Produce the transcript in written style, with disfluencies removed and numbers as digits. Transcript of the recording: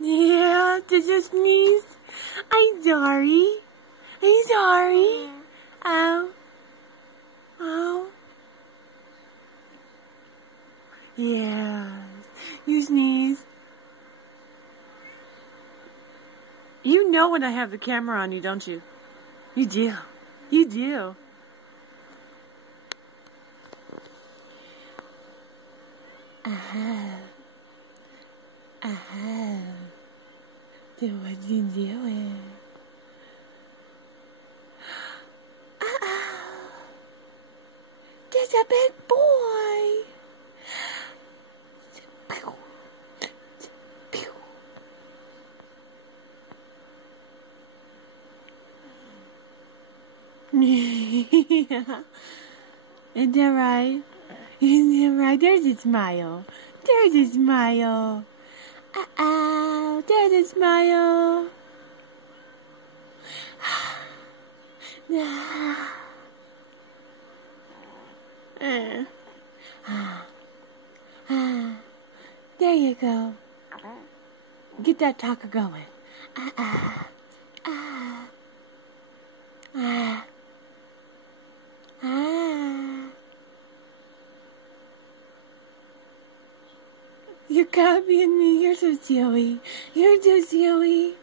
Yeah, did you sneeze? I'm sorry. I'm sorry. Oh. Oh. Yes. You sneeze. You know when I have the camera on you, don't you? You do. You do. Then what you doing? There's a big boy. Yeah. Isn't that right? Isn't that right? There's a smile. There's a smile. Uh-oh. There's a smile. There you go. Get that talker going. You're copying me. You're so silly. You're so silly.